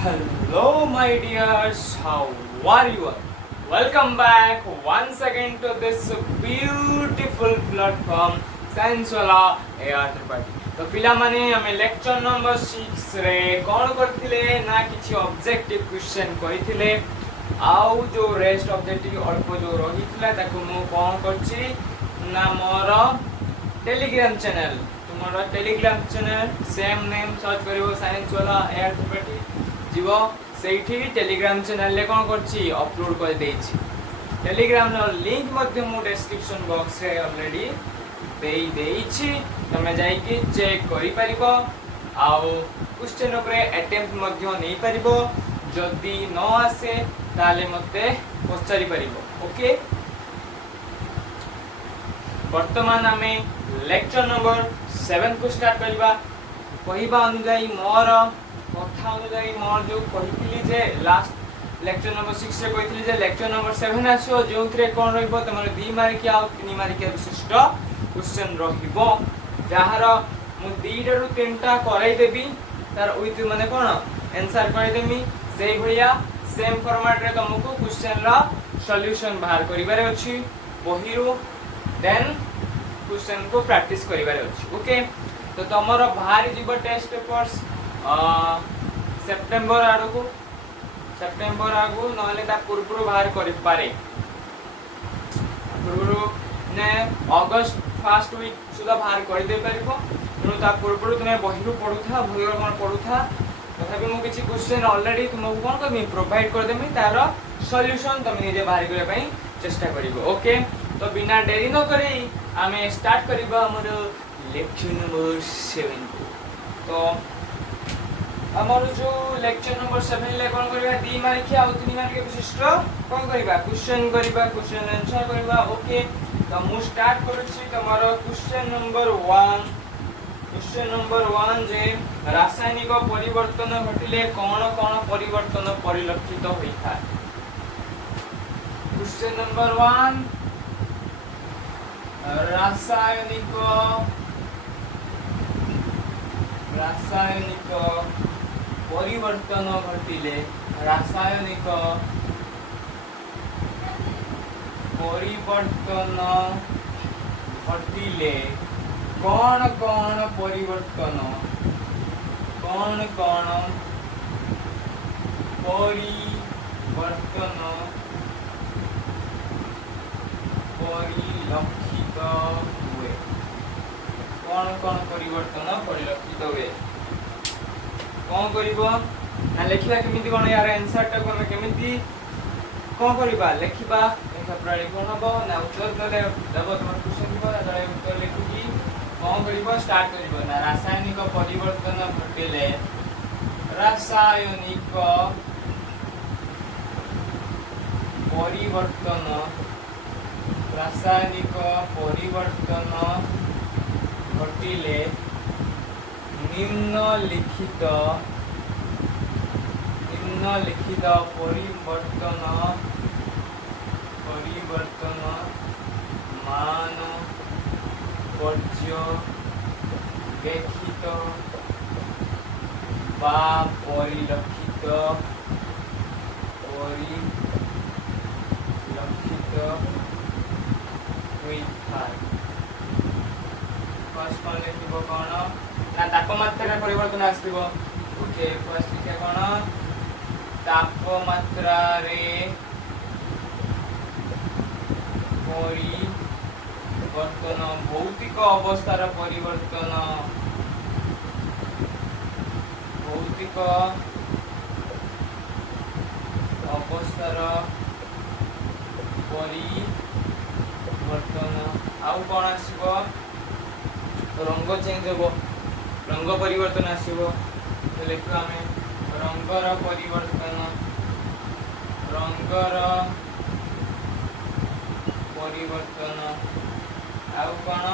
Hello, my dears. How are you all? Welcome back once again to this beautiful platform, Science Wala AR Tripathi. तो पिलामाने हमें lecture number 6 रे कौन करथिले ना किछि ऑब्जेक्टिव क्वेश्चन करिथिले आउ जो रेस्ट ऑब्जेक्टिव अल्प जो रहिथिला ताको मु कोन करछि ना मोर टेलीग्राम चैनल तुमर Telegram channel same name search करिवो साइंस वाला एआर त्रिपाठी जीव सेठी टेलीग्राम चैनल ले कोन करछि अपलोड कर देछि टेलीग्राम नो लिंक मध्य मु डिस्क्रिप्शन बॉक्स रे ऑलरेडी देई देछि तमे जाई कि चेक करि परिबो आउ क्वेश्चन ऊपर अटेम्प्ट मध्य नै परिबो जदी न आसे ताले मते पचारि परिबो ओके वर्तमान आमे लेक्चर नंबर 7 को स्टार्ट करबा कहिबा अनुसार मोर कथा अनुसार मोर जो कहितली जे लास्ट लेक्चर नंबर 6 रे कहितली जे लेक्चर नंबर 7 आसो जोंथरे कोन रहइबो तमर 2 मार्क आ 3 मार्क विशिष्ट क्वेश्चन रहइबो जहार मु 2 रु 3 टा कराई देबी तार विथ माने कोन आंसर कराई देमी सेही भलिया सेम फॉर्मेट रे तुमको क्वेश्चन रा सॉल्यूशन बाहर करिबारे अछि बहिरु देन क्वेश्चन को प्रैक्टिस करिबारे अछि ओके तो तमरो बाहर जीव टेस्ट पेपर्स सेप्टेम्बर आडको सेप्टेम्बर आगु नहले ता पूर्व बाहर करि पारे पूर्व ने अगस्त फर्स्ट वीक सुधा बाहर कर दे परिबो नु ता पूर्व तुमे बहिरु पढुथा भलो कोन पढुथा तथापि मु किछि क्वेश्चन ऑलरेडी तुमको कोन करबी प्रोवाइड कर देमी तार सॉल्यूशन तुम निजे बाहर करे पई चेष्टा करिवो ओके तो बिना देरी न करी आमे स्टार्ट करिबा हमर लेक्चर नंबर 7 को तो हमर जो लेक्चर नंबर 7 ले कोन करिबा 2 मार्क आ 3 मार्क विशिष्ट कोन करिबा क्वेश्चन आंसर करिबा ओके तो मु स्टार्ट करछि तमरो क्वेश्चन नंबर 1 जे रासायनिक परिवर्तन घटिले कोन कोन परिवर्तन परिलक्षित होइथा क्वेश्चन नंबर 1 रासायनिक परिवर्तन घटिले रासायनिक परिवर्तन घटिले कौन कौन परिवर्तन परिलक्षित हुए कौन परिवर्तन परिलक्षित हुए कौन करिवो ना लिखिबा केमिति कोन यार आंसर टा कोन केमिति कोन करिबा लिखिबा एक प्रणाली कोन हबो ना उत्तर देले दबो तुम क्वेश्चन दिबो ना तळे उत्तर लिखुकी कोन करिवो स्टार्ट करिवो ना रासायनिक परिवर्तन घटिले रासायनिक परिवर्तन घटिले निम्नलिखित परिवर्तन मान पर्यवेक्षित बा परिलक्षित हुईथाय फर्स्ट कोन लिखिबो कोन ना तापमात्रा परिवर्तन आसीबो ओके फर्स्ट लिखे कोन तापमात्रा रे परिवर्तन भौतिक अवस्थार परिवर्तन भौतिक अवस्थार परिवर्तन आउ कोन आसीबो रंग चेंज होबो रंग परिवर्तन आसीबो तो लिखो आमे रंगर परिवर्तन आउ कोन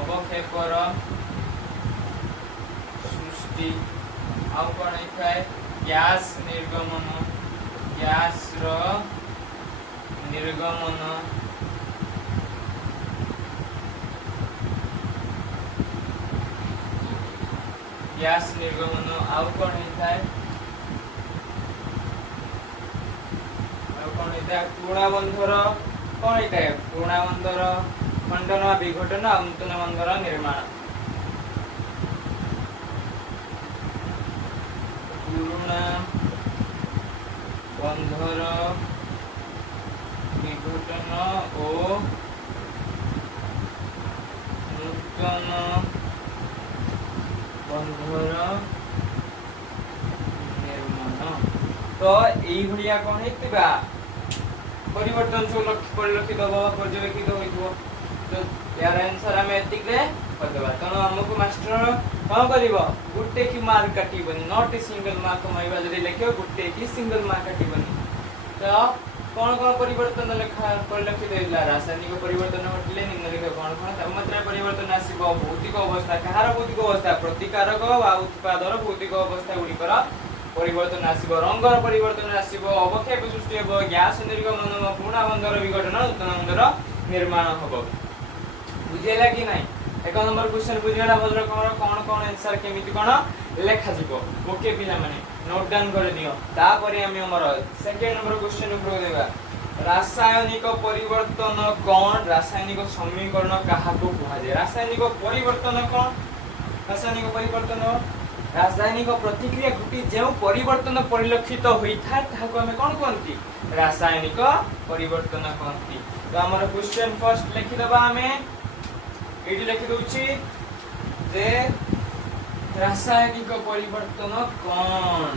अवक्षेपर सृष्टि आउ कोन इथाय गैस निर्गमन गैस निर्गमन आउ कौन होता है पुराणा बंधर कौन होता है पुराणा बंधर खंडन विघटन और नूतन बंधर निर्माण पुराणा बंधर विघटन और नूतन बंधर निर्माण तो यही भलिया कौन होता परिवर्तन सब परिलक्षित हम पर्यवेक्षित हो तो यार आंसर आम एतिक करदेबा तेणु आमको मास्टर कौन कर गोटे कि मार्क काटबनी नॉट ए सिंगल मार्क माइबा जदि लिख गोटे कि सिंगल मार्क काटबनी तो कौन कौन परिवर्तन लेखा परिलक्षित होता रासायनिक परिवर्तन घटले निम्नलिखित कौन कौन तापमात्रा परिवर्तन आसो भौतिक अवस्था कहार भौतिक अवस्था प्रतिकारक उत्पादर भौतिक अवस्था गुड़िकर परिवर्तन आसो रंगर परिवर्तन आसो अवक्षेप सृष्टि हम गैस निर्गमन पुराणा बंधर विघटन नूतन बंधर निर्माण हम बुझेगा कि नहीं एक नंबर क्वेश्चन बुझेगा भद्र कौन कौन आंसर केमिति कौन लेखा जीवो ओके पिला माने नोट डाउन कर दियो तापरे हम हमर सेकंड नंबर क्वेश्चन ऊपर देबा रासायनिक परिवर्तन कौन रासायनिक समीकरण काहा को कहा जाय रासायनिक परिवर्तन कौन रासायनिक परिवर्तन रासायनिक प्रतिक्रिया घटी जो परिवर्तन परिलक्षित होता है ताको हमें कौन कहती रासायनिक परिवर्तन कहती तो हमर क्वेश्चन फर्स्ट लिखि दबा हमें एडी लिखि दोछि जे रासायनिक परिवर्तन कौन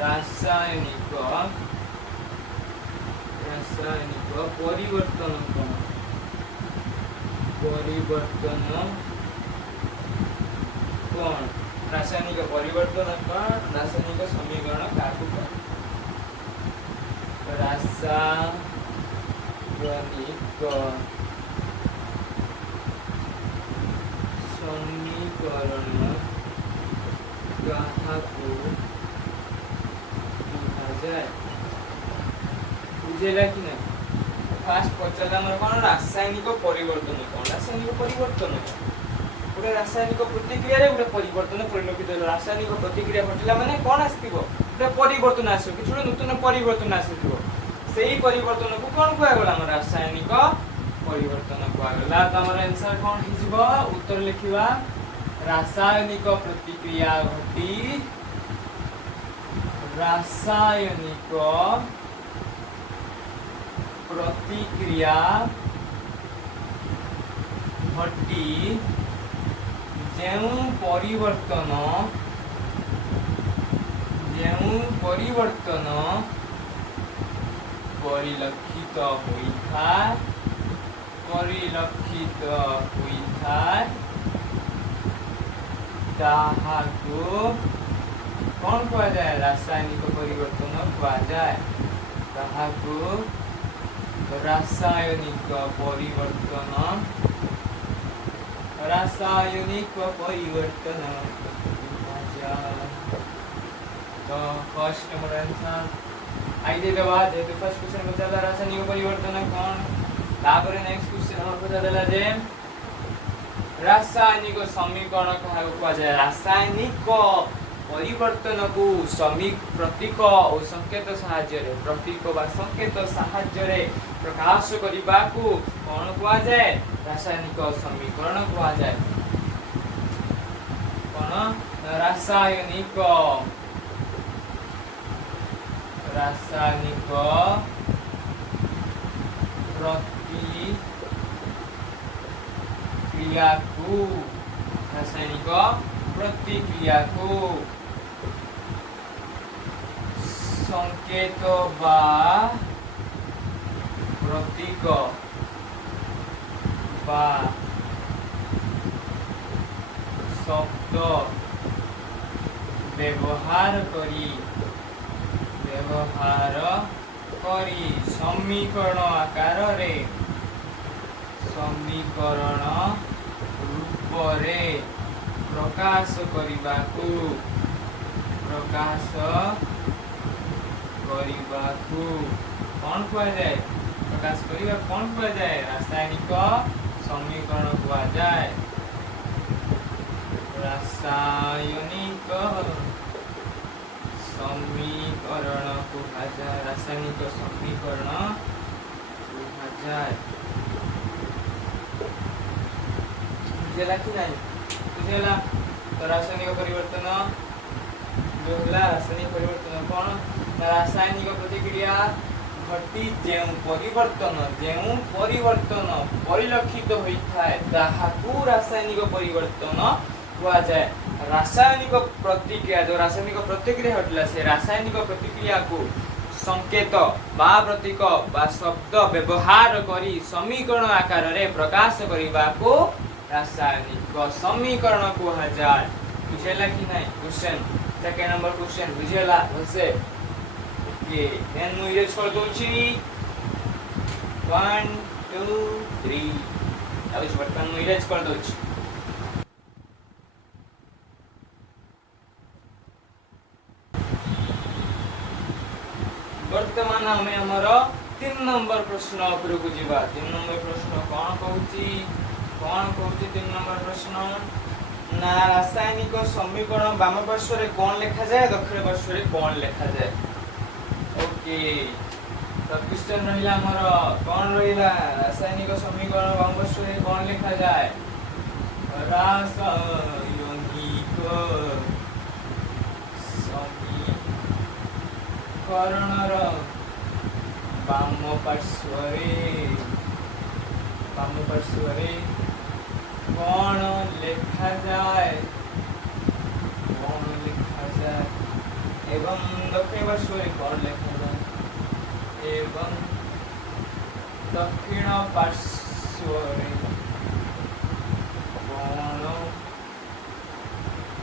रासायनिक परिवर्तन कौन परिवर्तन कौन रासायनिक परिवर्तन कौन रासायनिक समीकरण काकू कौन रासायनिक समीकरण काकू कहा जाए बुझेगा कि नहीं फास्ट पचार हमर कौन रासायनिक परिवर्तन कौन रासायनिक परिवर्तन गोटे रासायनिक प्रतिक्रिया रे गोटे परिवर्तन परिलक्षित रासायनिक प्रतिक्रिया घटिला माने कौन आसथिबो गोटे परिवर्तन आसो कि छोटे नूतन परिवर्तन आसथिबो सेही परिवर्तन को कौन कहला गला हमर रासायनिक परिवर्तन कहला त हमर आंसर कौन हिजबो उत्तर लिखिबा रासायनिक प्रतिक्रिया घटी रासायनिक प्रतिक्रिया घटी जेउ परिवर्तन परिलक्षित होइथा ताहाको कौन कहा जाए रासायनिक परिवर्तन कहा जाए ताहाको रासायनिक परिवर्तन तो फर्स्ट नंबर आंसर आई दे दबा जेतु फर्स्ट क्वेश्चन बचाला रासायनिक परिवर्तन कौन तापर नेक्स्ट क्वेश्चन हमर बचाला जे रासायनिक समीकरण कहा कहा जाए रासायनिक परिवर्तन को प्रतीक और संकेत साहाय्य प्रतीक व संकेत साहाय्य प्रकाश करने को कौन कहा जाए रासायनिक समीकरण कहा जाए कौन रासायनिक प्रतिक्रिया को संकेत बा प्रतीक बा शब्द व्यवहार करी समीकरण आकार रे समीकरण रूप रे प्रकाश करिबाकू कौन कहा जाए प्रकाश करिबा कौन कहा जाए रासायनिक समीकरण कहा जाए। ରାସାୟନିକ ସମୀକରଣ କୁହାଯାଏ। ରାସାୟନିକ ସମୀକରଣ କୁହାଯାଏ। ବୁଝିଲା कि नहीं? ବୁଝିଲା तो रासायनिक परिवर्तन जो है रासायनिक परिवर्तन कौन ना रासायनिक प्रतिक्रिया घटी जेउ परिवर्तन परिलक्षित होता है ताहाकू रासायनिक परिवर्तन हुआ जाए। रासायनिक प्रतिक्रिया जो रासायनिक प्रतिक्रिया घटला से रासायनिक प्रतिक्रिया को संकेत बा प्रतीक बा शब्द व्यवहार करी समीकरण आकार रे प्रकाश करबा को रासायनिक समीकरण कहा जाए। बुझेला कि नहीं? क्वेश्चन सेकंड नंबर क्वेश्चन बुझेला वैसे ओके देन मु इरेज कर दोची 1 2 3 अब इस बटन मु इरेज कर दोची। वर्तमान हमें हमर 3 नंबर प्रश्न उपरु को जीवा। 3 नंबर प्रश्न कोन कहूची 3 नंबर प्रश्न ना रासायनिक समीकरण वाम पार्श्व रे कोन लिखा जाए दक्षिण पार्श्व रे कोन लिखा जाए। ओके तो क्वेश्चन रहिला हमर कोन रहिला रासायनिक समीकरण वाम पार्श्व रे कोन लिखा जाए। रासायनिक समीकरण वाम पार्श्व रे कौन लिखा जाए एवं दक्षिण पार्श्व रे कौन लिखा जाए एवं दक्षिण पार्श्व रे कौन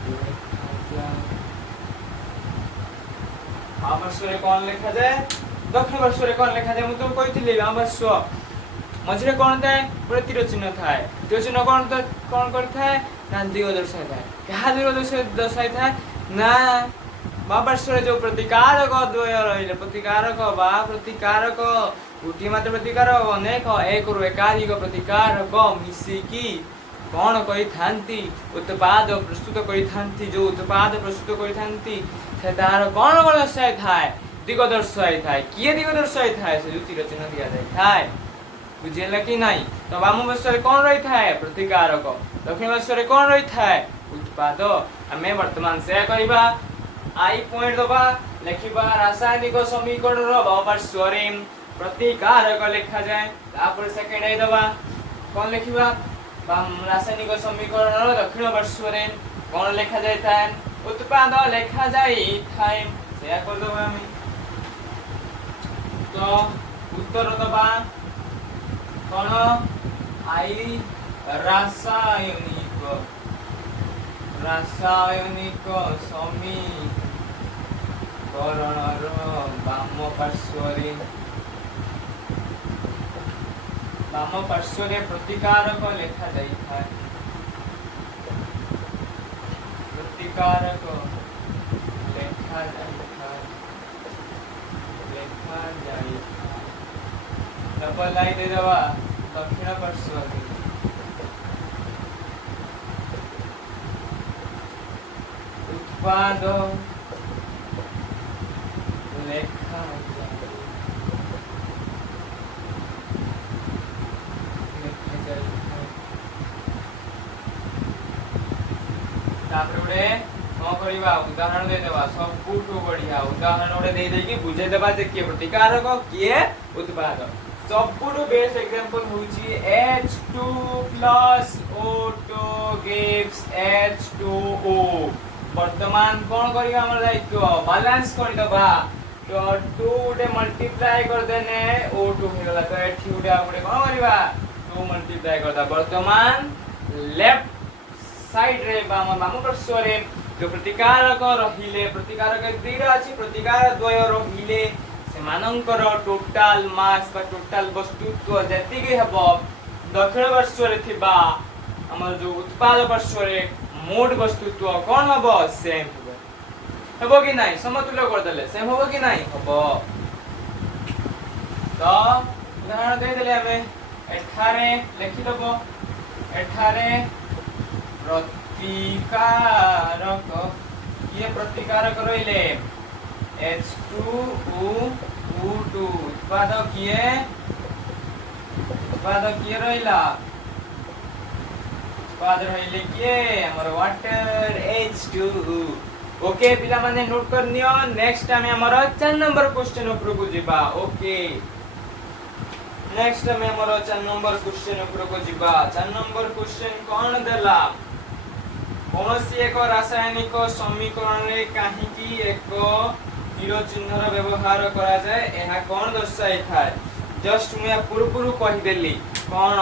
लिखा जाए। वाम पार्श्व रे कौन लिखा जाए दक्षिण पार्श्व रे कौन लिखा जाए। मु तुम कहिथिले वाम पार्श्व मझे कौन थाए गोटे तीर चिन्ह थाए। तीर चिन्ह कौन करथाए ना दिग दर्शाई थाए। क्या दिग दर्शाई थाए ना बाम पार्श्व जो प्रतिकारक द्वय रहिले प्रतिकारक बा प्रतिकारक गोटे मात्र प्रतिकारक अनेक एक रु एकाधिक प्रतिकारक मिसिकी कौन करि थांती उत्पाद प्रस्तुत करि थांती। जो उत्पाद प्रस्तुत करि थांती से तार कौन दर्शाई थाए दिग दर्शाई थाए। किए दिग दर्शाई थाए से जो तीर चिन्ह दिया जाय थाए। बुझेला कि नहीं? तो वाम पार्श्व रे कौन रही थाए प्रतिकारक दक्षिण पार्श्व रे कौन रही थाए उत्पाद। आमे वर्तमान से करबा आई पॉइंट दबा लिखिबा रासायनिक समीकरण रो वाम पार्श्व रे प्रतिकारक लिखा जाए। तापर सेकंड आई दबा कौन लिखिबा रासायनिक समीकरण रो दक्षिण पार्श्व रे कौन लिखा जाय थाए उत्पाद लिखा जाय थाए। से कर दबा आमे तो उत्तर दबा कौन आई रासायनिक समीकरण वाम पार्श्व रे प्रतिकारक लिखा जाय थाए। प्रतिकारक लिखा जाय डबल आई दे दवा दक्षिण पार्श्व उत्पाद लेखा तापरे कौन करवा उदाहरण दे देवा सबुठू बढ़िया उदाहरण गोटे दे देकी बुझे देबा जे किए प्रतिकारक किए उत्पाद। सबुठू बेस्ट एग्जांपल होची H2 O2 gives H2O। वर्तमान कौन करिया हमर दायित्व बैलेंस कर दबा तो 2 उडे मल्टीप्लाई कर देने O2 हो गला तो एठी उडे आपडे कौन करबा 2 मल्टीप्लाई कर दा। वर्तमान लेफ्ट साइड रे वाम पार्श्व रे जो प्रतिकारक रहिले प्रतिकारक दुईटा अछि प्रतिकार द्वय रहिले सेमानंकर टोटल मास बा टोटल वस्तुत्व जतिके हबो दक्षिण पार्श्व रे थिबा हमर जो उत्पाद पार्श्व रे मोड वस्तुत्व कोन हबो सेम हबो कि नाही समतुल्य कर देले सेम हबो कि नाही हबो। तो उदाहरण दे देले हमें एठारे लिखि दबो एठारे प्रति प्रतिकारक ये प्रतिकारक रहिले H2O2 उत्पादक किए रहिला उत्पाद रहिले किए हमर वाटर H2O ओके पिला माने नोट करनियो नेक्स्ट टाइम हमर 4 नंबर क्वेश्चन ऊपर को जिबा ओके नेक्स्ट टाइम हमर 4 नंबर क्वेश्चन ऊपर को जिबा 4 नंबर क्वेश्चन कोन देला कौनसी एक रासायनिक समीकरण रे काहे की एक हीरो चिन्हर व्यवहार करा जाए एहा कोन दर्शाई थाए जस्ट मैं पूर्व कहि देली कोन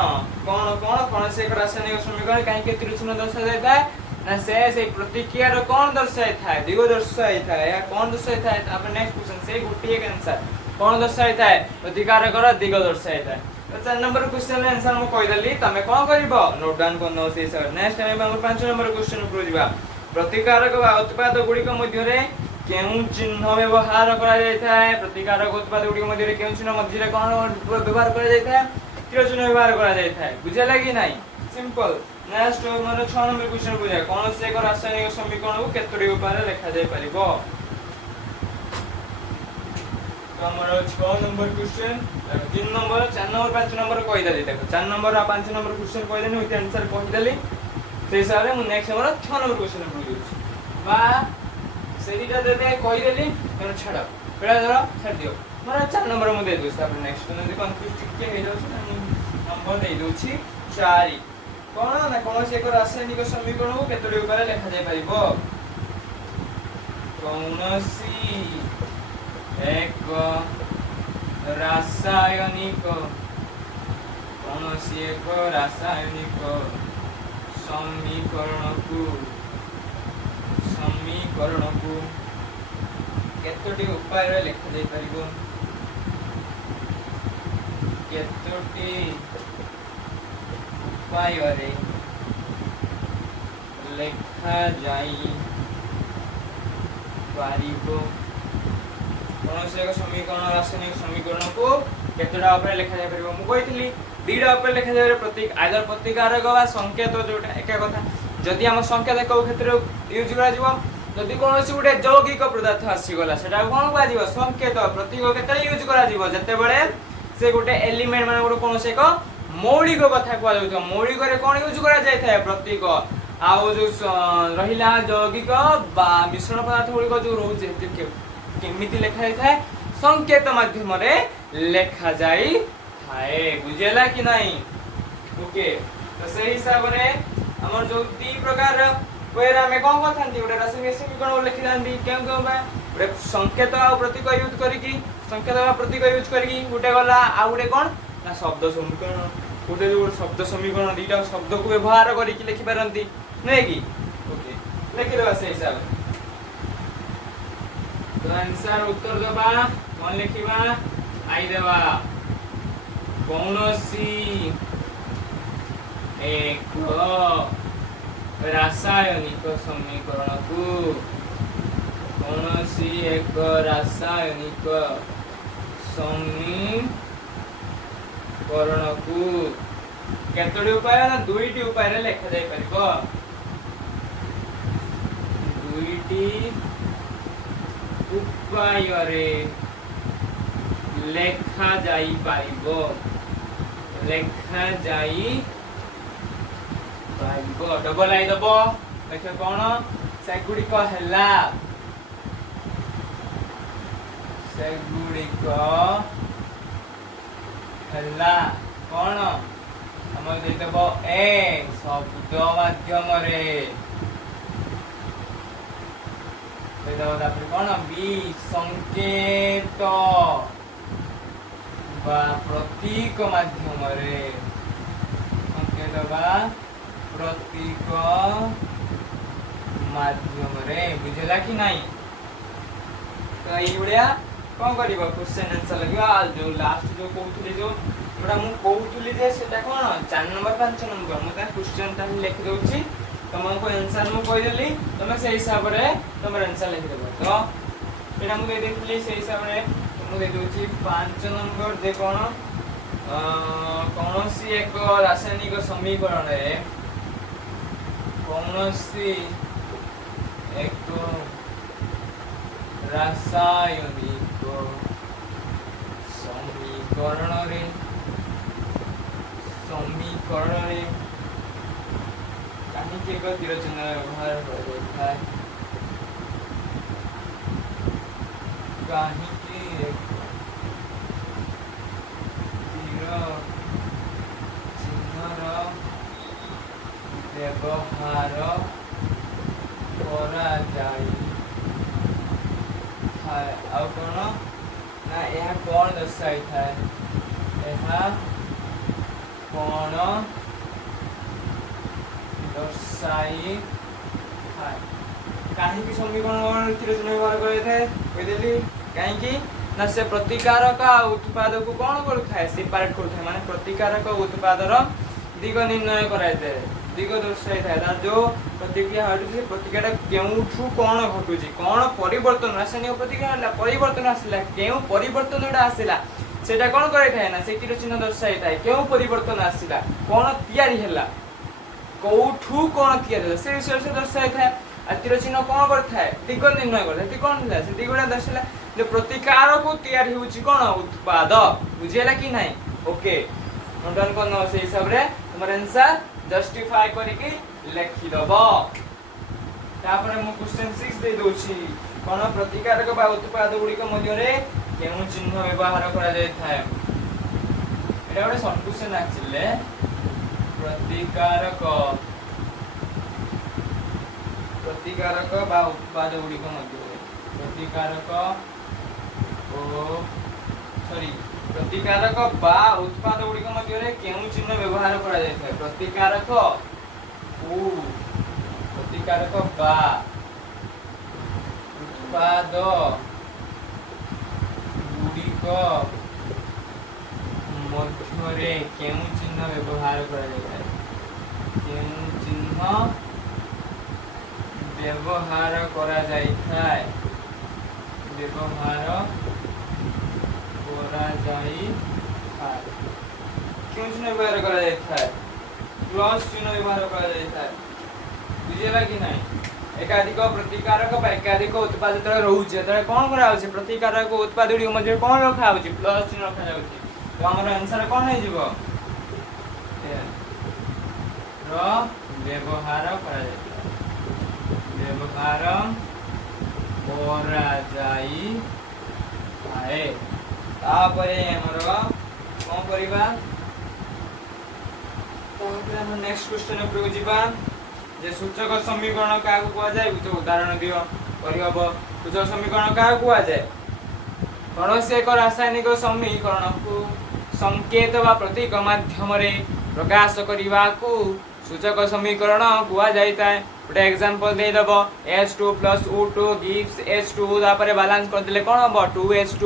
कोन कोन कौनसी एक रासायनिक समीकरण काहे के तीर चिन्ह दर्शा जाता है ना से प्रतिक्रिया रो कोन दर्शाई थाए दिग दर्शाई थाए या कोन दर्शाई थाए अब नेक्स्ट क्वेश्चन से गुटी एक आंसर कोन दर्शाई थाए प्रतिकारक रो दिग दर्शाई थाए तो 4 नंबर क्वेश्चन रे आंसर मु कहि देली तमे कोन करिवो नोट डाउन करनो से सर नेक्स्ट टाइम हम 5 नंबर क्वेश्चन ऊपर जिबा प्रतिकारक वा उत्पाद गुडी को मध्य रे केउ चिन्ह व्यवहार करा जाय थाए प्रतिकारक उत्पाद गुडी मध्य रे केउ चिन्ह मध्य रे कोन व्यवहार करा जाय थाए तीर चिन्ह व्यवहार करा जाय थाए बुझे लागी नाही सिंपल नेक्स्ट हमर 6 नंबर क्वेश्चन बुझा कोन से एक रासायनिक समीकरण को केतोडी उपाय लिखा जाय परिबो तो हमर 6 number question 3 number 4 number 5 number कहि देली देखो 4 नंबर आ 5 नंबर क्वेश्चन कहि देनी विथ आंसर कहि देली से हिसाब रे मु नेक्स्ट हमर 6 नंबर क्वेश्चन पूछ बा सेदिटा देबे कहि देली तने छाड़ पेड़ा धर छाड़ दियो मोर 4 नंबर मु दे दोस तापर नेक्स्ट नंबर कंफ्यूज टिके हे जाउछ नंबर दे दोछि 4 कोन ना कोन से एक रासायनिक समीकरण को केतोडी उपाय लिखा जाय परिबो कौनसी एक रासायनिक समीकरण को केतोटी उपाय रे लिखा जाय परिबो केतोटी उपाय रे लिखा जाय परिबो कौनसी एक समीकरण रासायनिक समीकरण को केतोटा ऊपर लिखा जाय परिबो मु कहितली दीडा ऊपर लिखा जाय प्रतीक आइदर प्रतिकारक वा संकेत जोटा एका कथा जदि हम संकेत को क्षेत्र यूज करा जीवो जदि कौनसी गुटे यौगिक पदार्थ आसी गला सेटा कोन कहा जीवो संकेत प्रतीक केते यूज करा जीवो जते बेले से गुटे एलिमेंट माने गुटे कौनसी एक मौलिक कथा को जाउतो मौलिक रे कोन यूज करा जाय थाए प्रतीक आउ जो रहिला यौगिक बा मिश्रण पदार्थ गुडी को जो रहउ जे केमिति लिखा जाय थाए संकेत माध्यम रे लिखा जाय थाए बुझेला कि नहीं ओके तो सही हिसाब रे हमर जो दी प्रकार वेरा में कोन कथांती उडे रासायनिक समीकरण लिखि दांती केउ बा उडे संकेत आ प्रतीक यूज करिकी संकेत आ प्रतीक यूज करिकी उडे गला आ उडे कोन ना शब्द समीकरण उडे जो शब्द समीकरण दीटा शब्द को व्यवहार करिकी लिखि पारंती नै की ओके लिखि देबा सही हिसाब तो आंसर उत्तर देबा कोन लिखिबा आई देबा कौनसी एक रासायनिक समीकरण को कौनसी एक रासायनिक समीकरण को केतोडी उपाय ना दुईटी उपाय रे लिखा जाय परिबो दुईटी उपाय रे लिखा जाई पारिबो डबल आई दबो देखो कोन सेगुडी को हला कोन हम दे दबो ए शब्द माध्यम रे दे दबो तापर कोन बी संकेत बा प्रतीक माध्यम रे संकेत बा प्रतीक माध्यम रे बुझला कि नहीं तो ई उड़िया कोन करबो क्वेश्चन आंसर लगियो आ जो लास्ट जो कहउतली जो बड़ा मु कहउतली जे सेटा कोन 4 नंबर 5 नंबर मु ता क्वेश्चन ता लिख दउची तुमको आंसर मु कहि देली तुम से हिसाब रे तुम आंसर लिख देबो तो एटा मु दे देली से हिसाब रे मु दे दउची 5 नंबर दे कोन कौनसी एक रासायनिक समीकरण रे कौनसी एक रासायनिक समीकरण रे कहीं एक तीर चिन्ह व्यवहार कर कहीं तीर चिन्हर व्यवहार करा जाई आउ कौन ना यह कौन दर्शाई था कौन दर्शाई था कहीं समीकरण तीर चिन्ह व्यवहार करे कहीं ना से प्रतिकारक उत्पाद को कौन करुए सेपरेट करुए माने प्रतिकारक उत्पादर दिग निर्णय कराए दिग दर्शाई था जो प्रतिक्रिया हटुची प्रतिक्रिया केउठू कौन घटुची कौन परिवर्तन रासायनिक प्रतिक्रिया परिवर्तन आसला केउ परिवर्तन एटा आसला सेटा कौन करे थाए ना से तीर चिन्ह दर्शाई थाए केउ परिवर्तन आसला कौन तयारी हैला कोठू कौन तयारी हैला से विषय से दर्शाई थाए आ तीर चिन्ह कौन करथाए दिग निर्णय करथाए कौन थिला से दिगडा दर्शाला जो प्रतिकार को तयारी होची कौन उत्पाद बुझेला कि नहीं ओके नोट डाउन करनो से हिसाब रे हमर आंसर जस्टिफाई करिके लिखि दबो तापर मु क्वेश्चन 6 दे दोछि कोन प्रतिकारक बा उत्पाद गुडी के मध्य रे केउ चिन्ह व्यवहार करा जाय थाए एटा ओडे शॉर्ट क्वेश्चन एक्चुअली प्रतिकारक बा उत्पाद गुडी के मध्य रे प्रतिकारक बा उत्पाद गुडी के मध्य रे केउ चिन्ह व्यवहार करा जाय थाए प्रतिकारक बा उत्पाद गुडी को मध्य रे केउ चिन्ह व्यवहार करा जाय थाए केउ चिन्ह व्यवहार करा जाय थाए व्यवहार करा जाई थाए क्यों चिन्ह व्यवहार करा जाई थाए प्लस चिन्ह व्यवहार करा जाई थाए बुझेला कि नहीं एकाधिक प्रतिकारक बा एकाधिक उत्पाद तळे रहउचे तळे कोन करा होचे प्रतिकारक उत्पाद गुडी मजे कोन रखा होचे प्लस चिन्ह रखा जाउचे तो हमर आंसर कोन हे जीवो र व्यवहार करा जाई व्यवहार करा जाई थाए तापरे हमर कोन करिबा तापरे हम नेक्स्ट क्वेश्चन पे जीवा जे सूचक समीकरण का को जाय तो उदाहरण दियो करिहबो सूचक समीकरण का को जाय कौनसी एक रासायनिक समीकरण को संकेत वा प्रतीक माध्यम रे प्रकाश करिवा को सूचक समीकरण को जाय ताय गोटे एग्जांपल दे दबो H2 O2 gives H2 तापर बैलेंस कर देले कोन हबो 2H2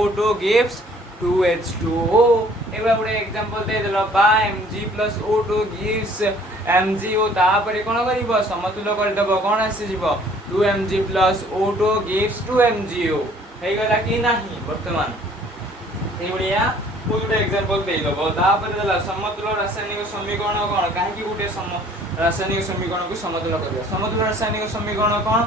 O2 gives 2H2O एबा गोटे एग्जांपल दे देलो बा Mg O2 gives MgO तापर कोन करिवो समतुल्य कर देबो कोन आसी जिवो 2Mg O2 gives 2MgO हे गला कि नाही वर्तमान ए बढिया गोटे एग्जांपल दे दबो तापर देला समतुल्य रासायनिक समीकरण कोन काहे कि गोटे रासायनिक समीकरण को समतुल्य करिया समतुल्य रासायनिक समीकरण कोन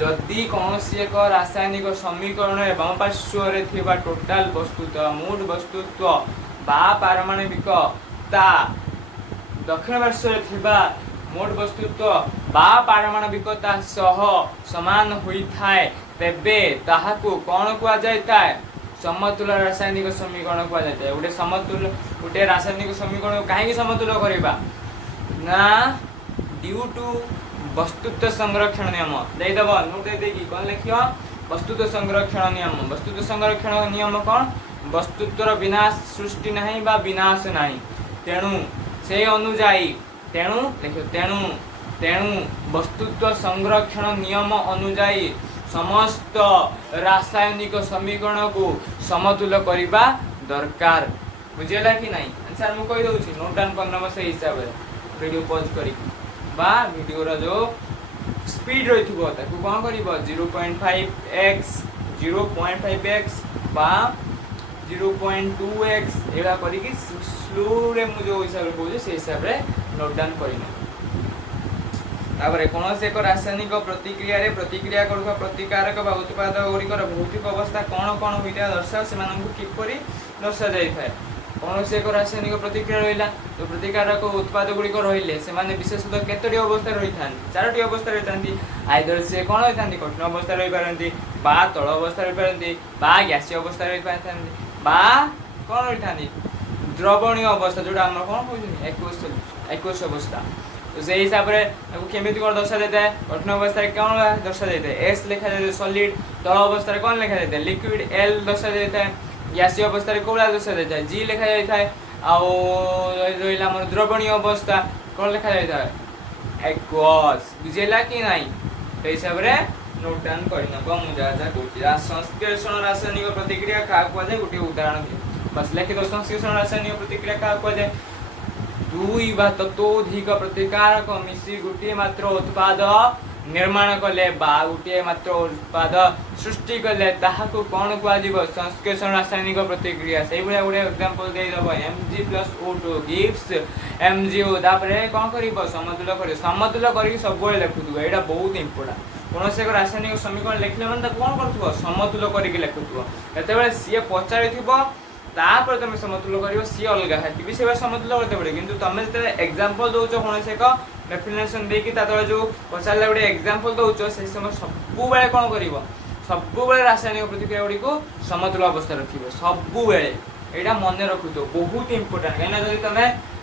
जदि कौनसी एक रासायनिक समीकरण रे बाम पार्श्व रे थिबा टोटल वस्तुत्व मूल वस्तुत्व बा पारमाणविक ता दक्षिण पार्श्व रे थिबा मूल वस्तुत्व बा पारमाणविकता सह समान होई थाए तेबे ताहाकू कोन कुआ जाय ताए समतुल्य रासायनिक समीकरण कुआ जाय ताए उडे समतुल्य उडे रासायनिक समीकरण काहे कि समतुल्य करिबा ना ड्यू टू वस्तुत्व संरक्षण नियम दे दबो नोट दे देकी कोन लिखियो वस्तुत्व संरक्षण नियम कोन वस्तुत्वर विनाश सृष्टि नहीं बा विनाश नहीं तेणु से अनुजाई तेणु लिखियो तेणु वस्तुत्व संरक्षण नियम अनुजाई समस्त रासायनिक समीकरण को समतुल्य करिबा दरकार बुझेला कि नहीं आंसर मु कहि दउछि नोट डाउन करनबो से हिसाब रे वीडियो पॉज करी बा वीडियो रा जो स्पीड रहिथबो ताकू कोन करिवो 0.5x 0.5x बा 0.2x एला करी कि स्लो रे मु जो हिसाब रे कहू से हिसाब रे नोट डाउन करिनो तापर कौन से एक रासायनिक प्रतिक्रिया रे प्रतिक्रिया करुवा प्रतिकारक बा उत्पाद गुड़िकर भौतिक अवस्था कौन कौन होइता दर्शाओ से किपरि दर्शा जाय थाए कौन से एक रासायनिक प्रतिक्रिया रहिला तो प्रतिकारक उत्पाद गुड़िक रहिले से माने विशेषतः केतोटी अवस्था रही था चारोटी अवस्था रही था आइदर से कौन होता कठिन अवस्था रही पारती बा तल अवस्था रही पारती बा गैसीय अवस्था रही पारती बा कौन रही था द्रवणीय अवस्था जोटा आम कौन कहते एक्वस अवस्था तो से हिसाब से केमी कौन दर्शा जाता है कठिन अवस्था कौन दर्शा जाता है एस लिखा जाता है सॉलिड तल अवस्था कौन लिखा जाता है लिक्विड एल दर्शा जाता है गैसीय अवस्था कौड़ा दर्शा जाता है जी लिखा जाता है आम द्रवणीय अवस्था कौन लिखा जाता है एक्वस बुझेगा कि नहीं तो हिसाब से नोट डाउन करनब मुझे जहाँ कहूँ संश्लेषण रासायनिक प्रतिक्रिया क्या कहुए गोटे उदाहरण दिए बस लिखि दो संश्लेषण रासायनिक प्रतिक्रिया क्या कहुए दुई बा ततोधिक प्रतिकारक मिसी गोटे मात्र उत्पाद निर्माण कले बा गोटे मात्र उत्पाद सृष्टि कले ताहाको कौन कहुआ संश्लेषण रासायनिक प्रतिक्रिया से भाया गोटे एग्जांपल देदब Mg+O2 गिव्स MgO तापर कौन कर समतुल्य कर समतुल्य करके सब लिखुव यहाँ बहुत इंपोर्टेंट कौन से एक रासायनिक समीकरण लिखले मैंने कौन कर समतुल्य करके लिखुव जिते सी पचारि तापर तुम समतुल्य कर सी अलग है से समतुल्य करते पड़े कि तुम जो एग्जांपल दौच कौन से एक डेफिनेशन देकी तले जो पचारे गोटे एग्जांपल दौच से समय सब कौन कर सब रासायनिक प्रतिक्रिया गुड़ी को समतुल्य अवस्था रखिए सब यहाँ मन रखु बहुत इंपोर्टेंट कहीं जब तुम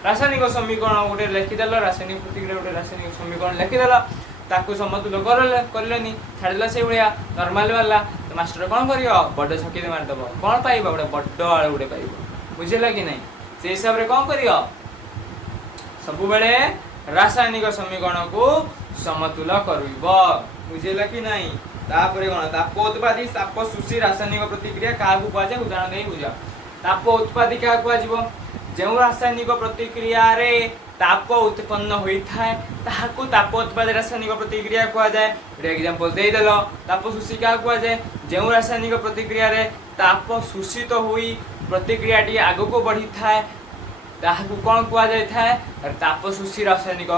रासायनिक समीकरण गोटे लिखिदेल रासायनिक प्रतिक्रिया गोटे रासायनिक समीकरण लिखिदेल ताकू समतुल्य करलेनी छाड़देला से भाया नॉर्मल वाला तो मास्टर कौन कर बड़ छकी मारिदेव कौन पाइब गोटे बड़ आलू गोटे पाइब बुझेगा कि नहीं से हिसाब से कौन कर सब रासायनिक समीकरण को समतुल्य कर बुझेगा कि नहीं तापर कौन ताप उत्पादी ताप सुशी रासायनिक प्रतिक्रिया क्या कहुए उदाहरण दे बुझ ताप उत्पादी क्या कहुआ जो रासायनिक प्रतिक्रिया रे ताप उत्पन्न होता है ताहाकू ताप उत्पाद रासायनिक प्रतिक्रिया कहुए गोटे एग्जांपल देदेल ताप सुशी क्या कहुए जो रासायनिक प्रतिक्रिया रे ताप शोषित होई प्रतिक्रिया टी आग को बढ़ी थाए ताहाकू कौन कहुए ताप शोषी रासायनिक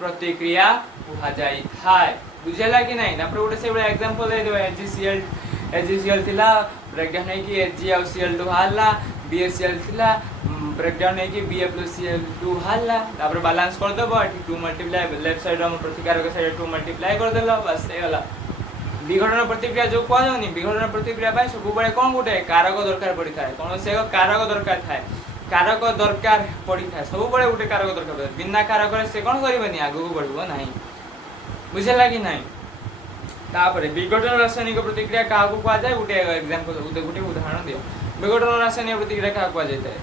प्रतिक्रिया कहुए बुझेगा कि नहीं तापर गोटे से एग्जांपल देदेव एजीसीएल थिला ब्रेकडाउन है कि एजी आउ सीएल2 बाहरला बीएससीएल थिला ब्रेकडाउन है कि BA+CL2 बाहरला तापर बैलेंस कर दबो 2 मल्टीप्लाई लेफ्ट साइड हम प्रतिकारक साइड 2 मल्टीप्लाई कर देलो बस हे गला विघटन प्रतिक्रिया जो कह जाउनी विघटन प्रतिक्रिया पाई सब बळे कोन गोटे कारक दरकार पड़ी थाए कोन से कारक दरकार थाए कारक दरकार पड़ी थाए सब बळे गोटे कारक दरकार बिना कारक से कोन करबनी आगु को बढ़िबो नाही बुझेला कि नहीं तापर विघटन रासायनिक प्रतिक्रिया क्या कहुआ जाए गोटे एग्जांपल गोटे उदाहरण दियो विघटन रासायनिक प्रतिक्रिया क्या कहुआ जाए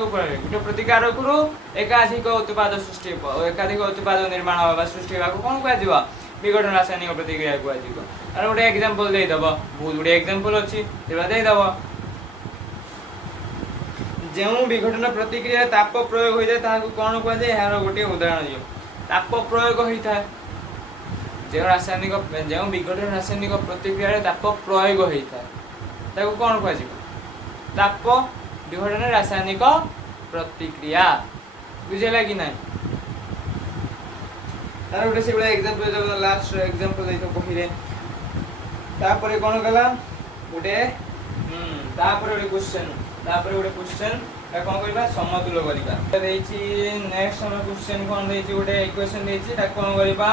गोटे प्रतिकारक एकाधिक उत्पाद सृष्टि एकाधिक उत्पाद निर्माण होगा सृष्टि होगा कौन कहुआ विघटन रासायनिक प्रतिक्रिया कहुआ गोटे एग्जांपल देदेव बहुत गुड़े एग्जांपल अच्छी देदेव जो विघटन प्रतिक्रिया ताप प्रयोग होता है कौन कहुए यार गोटे उदाहरण दियो ताप प्रयोग होता है जो रासायनिक जो विघटन रासायनिक प्रतिक्रिया ताप प्रयोग होता है कौन कह ताप विघटन रासायनिक प्रतिक्रिया बुझेगा कि नहीं तार गोटे से एग्जांपल लास्ट एग्जांपल देतो बहिरे तापर कौन गला गोटे तापर गोटे क्वेश्चन कौन करबा समतुल्य करबा देछि नेक्स्ट हम क्वेश्चन कौन देछि गोटे इक्वेशन देछि ता कौन करबा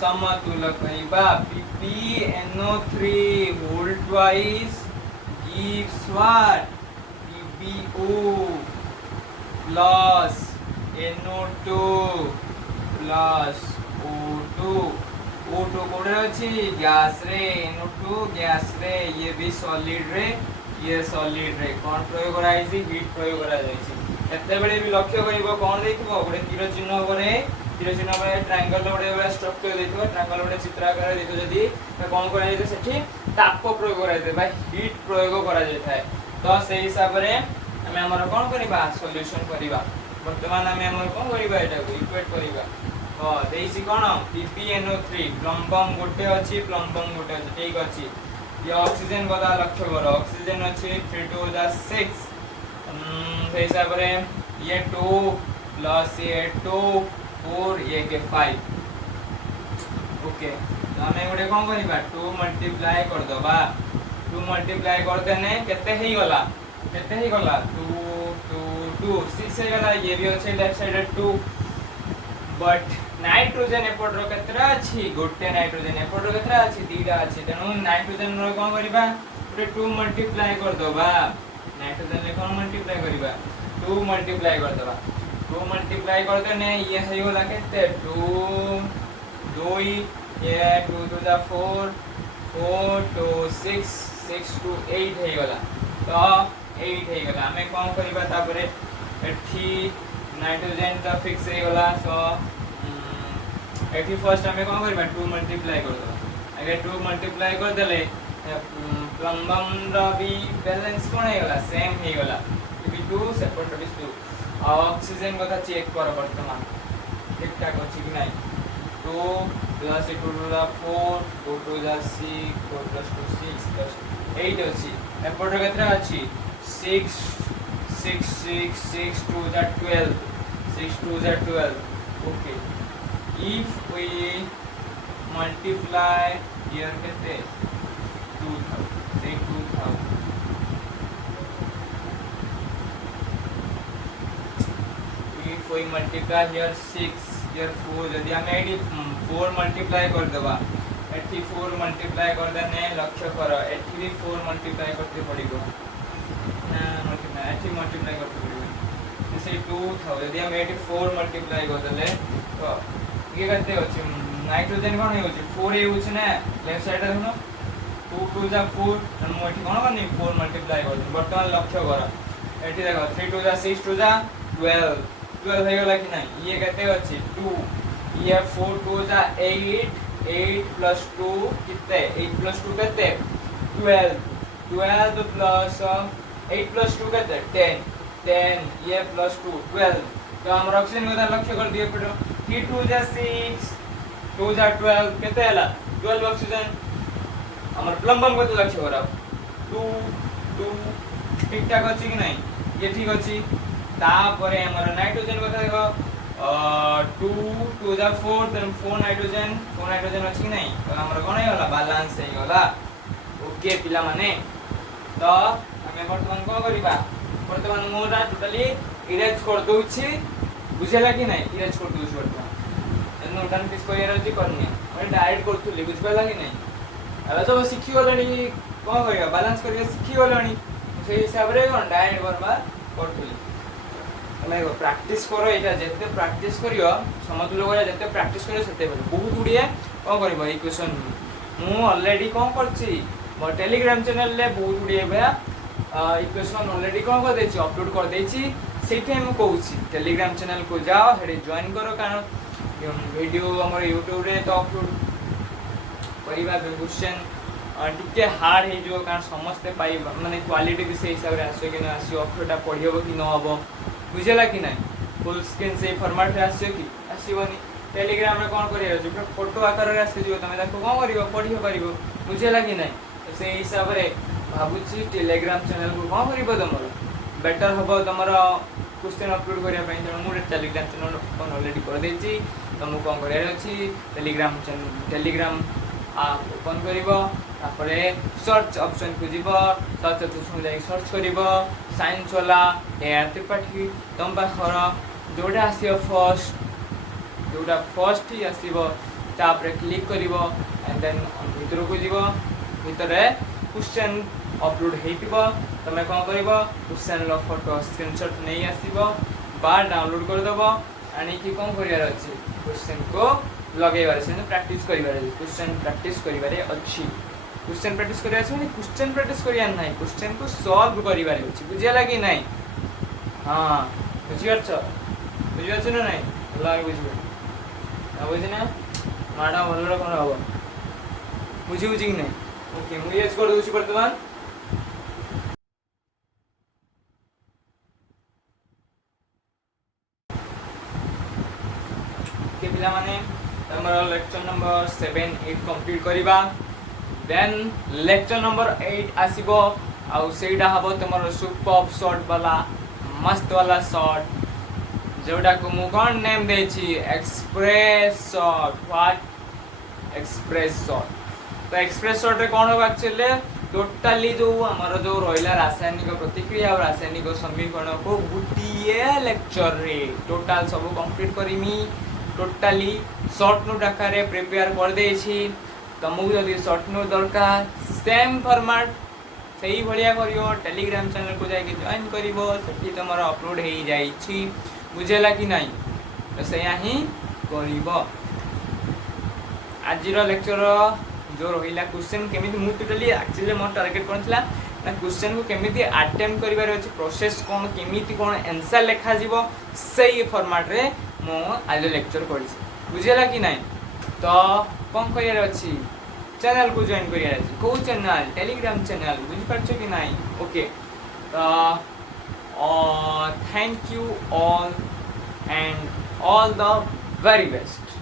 समतुल्य करबा PbNO3 whole twice gives what PbO plus NO2 plus O2 कोड़े अच्छी गैस रे NO2 गैस रे ये भी सॉलिड रे ये सॉलिड रे कौन प्रयोग करा जायछि हीट प्रयोग करा जायछि एते बेले भी लक्ष्य करिवो कौन देखिवो गोटे तीर चिन्ह परे ट्रायंगल गोटे स्ट्रक्चर देखिवो ट्रायंगल गोटे चित्राकार देखिवो जदी कौन करा जायछि सेठी ताप प्रयोग करा जायछि भाई हीट प्रयोग करा जायछि तो से हिसाब रे हमें हमर कौन करबा सॉल्यूशन करबा वर्तमान हमें हमर कौन करबा एटा को इक्वेट करबा हां देइसी कोन PbNO3 प्लम्बम गोटे अछि प्लम्बम गोटे अछि ठीक अछि ये ऑक्सीजन बता लक्ष्य करो ऑक्सीजन अच्छे 3 2 6 से हिसाब रे ये 2 प्लस ये 2 4 ये के 5 ओके तो आम गोटे कौन करवा 2 मल्टीप्लाई करदबा 2 मल्टीप्लाई करदेने केते ही गला 2 2 2 6 हे गला ये भी अच्छे लेफ्ट साइड 2 बट नाइट्रोजन एपटर केतरा अछि गोटे नाइट्रोजन एपटर केतरा अछि दीटा अछि तेनु नाइट्रोजन रो कोन करबा गोटे 2 मल्टीप्लाई कर दबा नाइट्रोजन ले कोन मल्टीप्लाई करबा 2 मल्टीप्लाई कर दबा 2 मल्टीप्लाई कर देने ये हे होला केते 2 2 ये 2 2 जा 4 4 2 6 6 2 8 हे गला तो 8 हे गला हमें कोन करबा तापरे एठी नाइट्रोजन का फिक्स हे गला सो एठी फर्स्ट हमें कोन करबा 2 मल्टीप्लाई कर दबा अगर 2 मल्टीप्लाई कर देले प्लम्बम रा भी बैलेंस कोन हे गला सेम हे गला क्योंकि 2 सेपरेट भी 2 ऑक्सीजन कथा चेक कर वर्तमान ठीक ठाक अछि कि नहीं 2 plus 2 to the 4 2 to the 6 4 plus 2 6 plus 8 अछि एपटर केतरा अछि 6 6 6 6 2 the 12 6 2 the 12 okay if we multiply here kete 2000 say 2000 if we multiply here 6 here 4 यदि हम एडी 4 मल्टीप्लाई कर देबा एठी 4 मल्टीप्लाई कर देने लक्ष्य कर एठी भी 4 मल्टीप्लाई करते पड़िबो ना मल्टीप्लाई एठी मल्टीप्लाई करते पड़िबो जैसे 2000 यदि हम एठी 4 मल्टीप्लाई कर देले तो ये करते अछि नाइट्रोजन कोन होछि 4 होछि ना लेफ्ट साइड देखनो 2 2 जा 4 और मो एठी कोन करनी 4 मल्टीप्लाई कर दे वर्तमान लक्ष्य कर एठी देखो 3 2 जा 6 2 जा 12 12 है गला कि नहीं ये कहते अछि 2 ये 4 2 जा 8 8 प्लस 2 कितने 8 प्लस 2 कितने 12 12 प्लस 8 प्लस 2 कितने 10 10 ये प्लस 2 12 तो हम ऑक्सीजन का लक्ष्य कर दिए पड़ो 3 2 जा 6 2 जा 12 कितने हला 12 ऑक्सीजन हमर प्लम्बम को लक्ष्य करा 2 2 ठीक ठाक अछि कि नहीं ये ठीक अछि तापरे हमर नाइट्रोजन को देखो 2 2 जा 4 देन 4 नाइट्रोजन अछि कि नहीं तो हमर कोन हे होला बैलेंस हे होला ओके पिला माने तो हमें वर्तमान को करिबा वर्तमान मोरा टोटली इरेज कर दोछि बुझेला कि नहीं इरेज कर दोछि वर्तमान एनो डन किस को इरेज करनी मैं डायरेक्ट करथुली बुझबेला कि नहीं अब तो सिखि गलनी कोन करिया बैलेंस करिया सिखि गलनी से हिसाब रे कोन डायरेक्ट करबा करथुली मैं प्रैक्टिस करो एटा जते प्रैक्टिस करियो समझ लोग जते प्रैक्टिस करियो सेते बहुत गुडिए कोन करबो इक्वेशन मु ऑलरेडी कोन करछि मो टेलीग्राम चैनल ले बहुत गुडिए भया इक्वेशन ऑलरेडी कोन कर देछि अपलोड कर देछि सेठे हम कहूछि टेलीग्राम चैनल को जाओ हेडे जॉइन करो कारण वीडियो हमर YouTube रे तो अपलोड परिबा क्वेश्चन टिके हार्ड हे जो कारण समस्त पाई माने क्वालिटी भी से हिसाब रे आसो कि न आसो अपलोडा पढियो कि न हबो बुझेला कि नहीं फुल स्क्रीन से फॉर्मेट रे आसो कि आसीबनी टेलीग्राम रे कोन करियो जो फोटो आकार रे आसी जो तमे देखो कोन करियो पढियो परिबो बुझेला कि नहीं से हिसाब रे भाबुची टेलीग्राम चैनल को कोन करिबो तमरो बेटर हबो तमरो क्वेश्चन अपलोड करिया पई जण मु टेलीग्राम चैनल कोन ऑलरेडी कर देछि तमु कोन करिया अछि टेलीग्राम चैनल टेलीग्राम आप ओपन करिवो तापरे सर्च ऑप्शन को जीवो सर्च ऑप्शन जाई सर्च करिवो साइंस वाला एआर त्रिपाठी तम पाखर जोडा आसीओ फर्स्ट ही आसीबो तापरे क्लिक करिवो एंड देन भीतर को जीवो भीतर क्वेश्चन अपलोड हेतिबो तमे कोन करिवो क्वेश्चन लो फोटो स्क्रीनशॉट नै आसीबो बा डाउनलोड कर देबो आनी कि कोन करियार अछि क्वेश्चन को लगेबार से प्रैक्टिस करिबार क्वेश्चन प्रैक्टिस करिबारे अछि क्वेश्चन प्रैक्टिस करिया छै माने क्वेश्चन प्रैक्टिस करिया नै क्वेश्चन को सॉल्व करिबारे अछि बुझिया कि नै हां बुझिया छ ना नै लाग बुझिबे आ बुझिना माडा भलो कोन हबो बुझि कि नै ओके मु यूज कर दोछि वर्तमान के पिला माने हमर लेक्चर नंबर 7 8 कंप्लीट करिबा देन लेक्चर नंबर 8 आसीबो आउ सेटा हबो तमर सुपर शॉर्ट वाला मस्त वाला शॉर्ट जोटा को मु कौन नेम देछि express shot what express shot तो एक्सप्रेस शॉट रे कौन होगा एक्चुअली टोटाली जो हमर जो रहिला रासायनिक प्रतिक्रिया और रासायनिक समीकरण को गुटिए लेक्चर रे टोटल सब कंप्लीट करिमी टोटाली शॉर्ट नोट आकार रे प्रिपेयर कर देछि तुमको जदि शॉर्ट नोट दरकार सेम फॉर्मेट सही भलिया करियो टेलीग्राम चैनल को जाके जॉइन करिवो सेठी तमरा अपलोड हे जाई छी बुझेला कि नहीं तो सया ही करिवो आज लेक्चर जो रहिला क्वेश्चन केमिति मु टोटली एक्चुअली मोर टारगेट कोन थिला ना क्वेश्चन को केमिति अटेम्प्ट करिवार अछि प्रोसेस कोन केमिति कोन आंसर लिखा जीवो सही फॉर्मेट रे मु आज लेक्चर करि बुझेला कि नहीं तो कोन करियार अछि चैनल को जॉइन करियार अछि को चैनल टेलीग्राम चैनल बुझ परछो कि नहीं ओके तो thank you all and all the very best.